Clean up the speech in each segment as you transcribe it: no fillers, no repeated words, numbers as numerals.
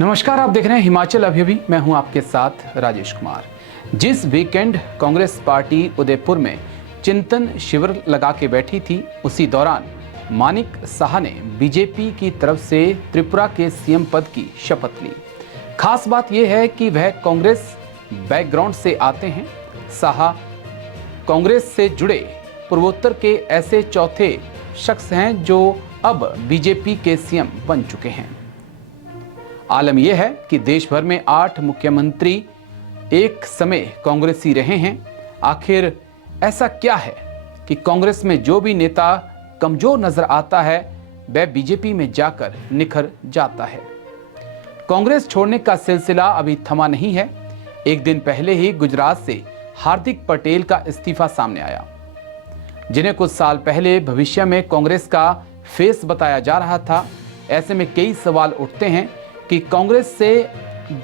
नमस्कार, आप देख रहे हैं हिमाचल अभी। मैं हूं आपके साथ राजेश कुमार। जिस वीकेंड कांग्रेस पार्टी उदयपुर में चिंतन शिविर लगा के बैठी थी, उसी दौरान मानिक साहा ने बीजेपी की तरफ से त्रिपुरा के सीएम पद की शपथ ली। खास बात यह है कि वह कांग्रेस बैकग्राउंड से आते हैं। साहा कांग्रेस से जुड़े पूर्वोत्तर के ऐसे चौथे शख्स हैं जो अब बीजेपी के सीएम बन चुके हैं। आलम यह है कि देश भर में 8 मुख्यमंत्री एक समय कांग्रेसी रहे हैं। आखिर ऐसा क्या है कि कांग्रेस में जो भी नेता कमजोर नजर आता है, वह बीजेपी में जाकर निखर जाता है। कांग्रेस छोड़ने का सिलसिला अभी थमा नहीं है। एक दिन पहले ही गुजरात से हार्दिक पटेल का इस्तीफा सामने आया, जिन्हें कुछ साल पहले भविष्य में कांग्रेस का फेस बताया जा रहा था। ऐसे में कई सवाल उठते हैं कि कांग्रेस से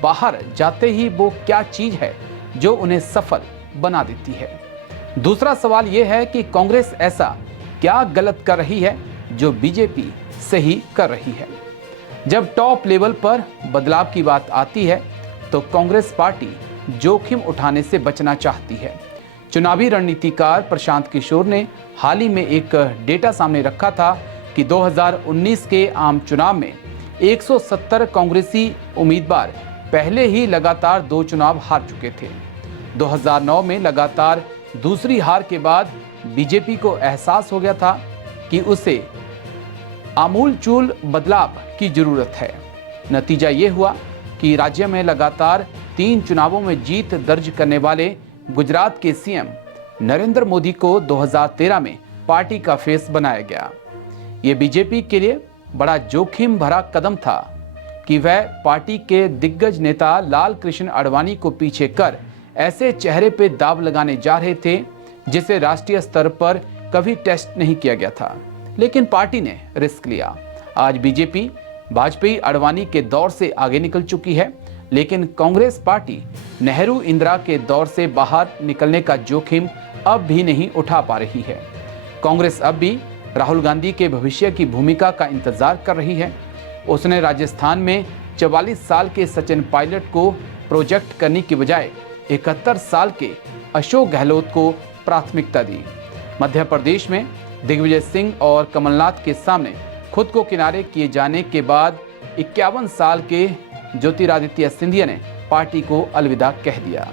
बाहर जाते ही वो क्या चीज है जो उन्हें सफल बना देती है। दूसरा सवाल यह है कि कांग्रेस ऐसा क्या गलत कर रही है जो बीजेपी सही कर रही है। जब टॉप लेवल पर बदलाव की बात आती है तो कांग्रेस पार्टी जोखिम उठाने से बचना चाहती है। चुनावी रणनीतिकार प्रशांत किशोर ने हाल ही में एक डेटा सामने रखा था कि 2019 के आम चुनाव में 170 कांग्रेसी उम्मीदवार पहले ही लगातार 2 चुनाव हार चुके थे। 2009 में लगातार दूसरी हार के बाद बीजेपी को एहसास हो गया था कि उसे आमूलचूल बदलाव की जरूरत है। नतीजा ये हुआ कि राज्य में लगातार 3 चुनावों में जीत दर्ज करने वाले गुजरात के सीएम नरेंद्र मोदी को 2013 में पार्टी का फेस बनाया गया। ये बीजेपी के लिए बड़ा जोखिम भरा कदम था कि वह पार्टी के दिग्गज नेता लाल कृष्ण आडवाणी को पीछे कर ऐसे चेहरे पे दाव लगाने जा रहे थे जिसे राष्ट्रीय स्तर पर कभी टेस्ट नहीं किया गया था, लेकिन पार्टी ने रिस्क लिया। आज बीजेपी वाजपेयी आडवाणी के दौर से आगे निकल चुकी है, लेकिन कांग्रेस पार्टी नेहरू इंदिरा के दौर से बाहर निकलने का जोखिम अब भी नहीं उठा पा रही है। कांग्रेस अब भी राहुल गांधी के भविष्य की भूमिका का इंतजार कर रही है। उसने राजस्थान में 44 साल के सचिन पायलट को प्रोजेक्ट करने की बजाय 71 साल के अशोक गहलोत को प्राथमिकता दी। मध्य प्रदेश में दिग्विजय सिंह और कमलनाथ के सामने खुद को किनारे किए जाने के बाद 51 साल के ज्योतिरादित्य सिंधिया ने पार्टी को अलविदा कह दिया।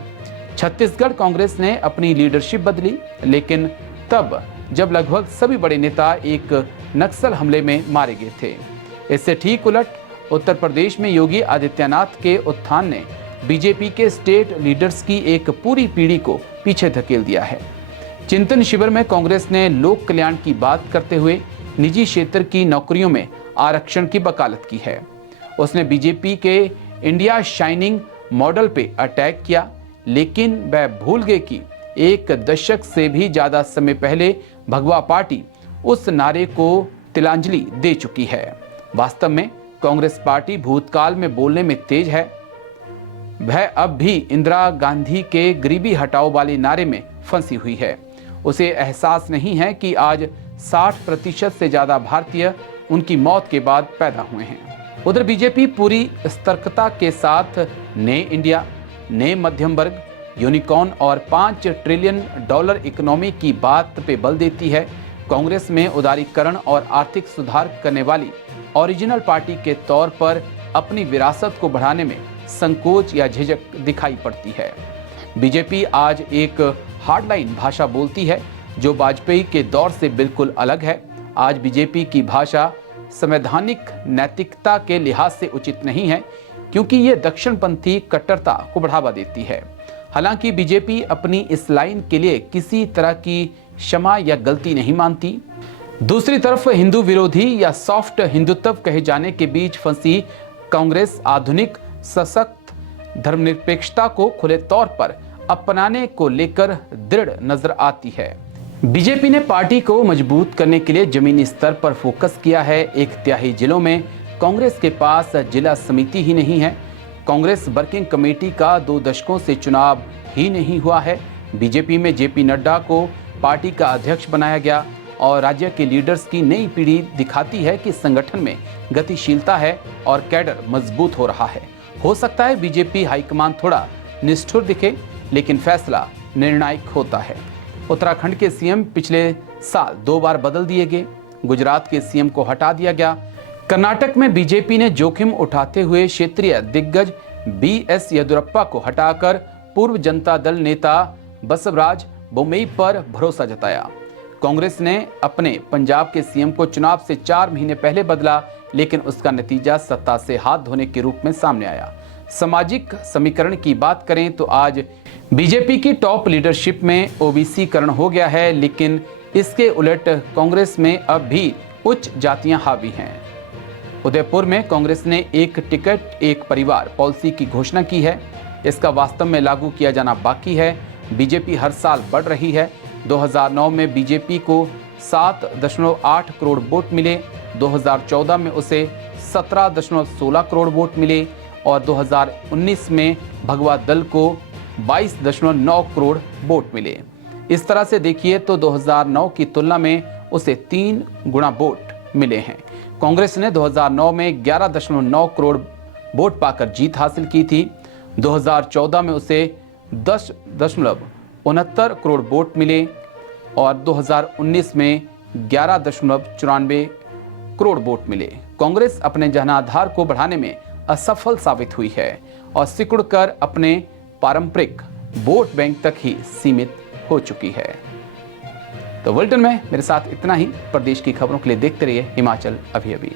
छत्तीसगढ़ कांग्रेस ने अपनी लीडरशिप बदली, लेकिन तब जब लगभग सभी बड़े नेता एक नक्सल हमले में मारे गए थे। इससे ठीक उलट उत्तर प्रदेश में योगी आदित्यनाथ के उत्थान ने बीजेपी के स्टेट लीडर्स की एक पूरी पीढ़ी को पीछे धकेल दिया है। चिंतन शिविर में कांग्रेस ने लोक कल्याण की बात करते हुए निजी क्षेत्र की नौकरियों में आरक्षण की वकालत की है। उसने बीजेपी के इंडिया शाइनिंग मॉडल पे अटैक किया, लेकिन वह भूल गए कि एक दशक से भी ज्यादा समय पहले भगवा पार्टी उस नारे को तिलांजलि दे चुकी है। वास्तव में कांग्रेस पार्टी भूतकाल में बोलने में तेज है। वह अब भी इंदिरा गांधी के गरीबी हटाओ वाले नारे में फंसी हुई है। उसे एहसास नहीं है कि आज 60% से ज्यादा भारतीय उनकी मौत के बाद पैदा हुए हैं। उधर बीजेपी पूरी सतर्कता के साथ नए इंडिया, नए मध्यम वर्ग, यूनिकॉर्न और $5 ट्रिलियन इकोनॉमी की बात पे बल देती है। कांग्रेस में उदारीकरण और आर्थिक सुधार करने वाली ओरिजिनल पार्टी के तौर पर अपनी विरासत को बढ़ाने में संकोच या झिझक दिखाई पड़ती है। बीजेपी आज एक हार्डलाइन भाषा बोलती है जो वाजपेयी के दौर से बिल्कुल अलग है। आज बीजेपी की भाषा संवैधानिक नैतिकता के लिहाज से उचित नहीं है, क्योंकि ये दक्षिणपंथी कट्टरता को बढ़ावा देती है। हालांकि बीजेपी अपनी इस लाइन के लिए किसी तरह की क्षमा या गलती नहीं मानती। दूसरी तरफ हिंदू विरोधी या सॉफ्ट हिंदुत्व कहे जाने के बीच फंसी कांग्रेस आधुनिक सशक्त धर्मनिरपेक्षता को खुले तौर पर अपनाने को लेकर दृढ़ नजर आती है। बीजेपी ने पार्टी को मजबूत करने के लिए जमीनी स्तर पर फोकस किया है। 1/3 जिलों में कांग्रेस के पास जिला समिति ही नहीं है। कांग्रेस वर्किंग कमेटी का 2 दशकों से चुनाव ही नहीं हुआ है। बीजेपी में जेपी नड्डा को पार्टी का अध्यक्ष बनाया गया और राज्य के लीडर्स की नई पीढ़ी दिखाती है कि संगठन में गतिशीलता है और कैडर मजबूत हो रहा है। हो सकता है बीजेपी हाईकमान थोड़ा निष्ठुर दिखे, लेकिन फैसला निर्णायक होता है। उत्तराखंड के सीएम पिछले साल 2 बार बदल दिए गए, गुजरात के सीएम को हटा दिया गया। कर्नाटक में बीजेपी ने जोखिम उठाते हुए क्षेत्रीय दिग्गज बीएस येदियुरप्पा को हटाकर पूर्व जनता दल नेता बसवराज बोम्मई पर भरोसा जताया। कांग्रेस ने अपने पंजाब के सीएम को चुनाव से 4 महीने पहले बदला, लेकिन उसका नतीजा सत्ता से हाथ धोने के रूप में सामने आया। सामाजिक समीकरण की बात करें तो आज बीजेपी की टॉप लीडरशिप में ओबीसीकरण हो गया है, लेकिन इसके उलट कांग्रेस में अब भी उच्च जातियां हावी हैं। उदयपुर में कांग्रेस ने एक टिकट एक परिवार पॉलिसी की घोषणा की है। इसका वास्तव में लागू किया जाना बाकी है। बीजेपी हर साल बढ़ रही है। 2009 में बीजेपी को 7.8 करोड़ वोट मिले, 2014 में उसे 17.16 करोड़ वोट मिले और 2019 में भगवा दल को 22.9 करोड़ वोट मिले। इस तरह से देखिए तो 2009 की तुलना में उसे 3 गुना वोट मिले हैं। कांग्रेस ने 2009 में 11.9 करोड़ वोट पाकर जीत हासिल की थी। 2014 में उसे 10.69 करोड़ वोट मिले और 2019 में 11.94 करोड़ वोट मिले। कांग्रेस अपने जनाधार को बढ़ाने में असफल साबित हुई है और सिकुड़कर अपने पारंपरिक वोट बैंक तक ही सीमित हो चुकी है। तो बुलेटिन में मेरे साथ इतना ही। प्रदेश की खबरों के लिए देखते रहिए हिमाचल अभी अभी।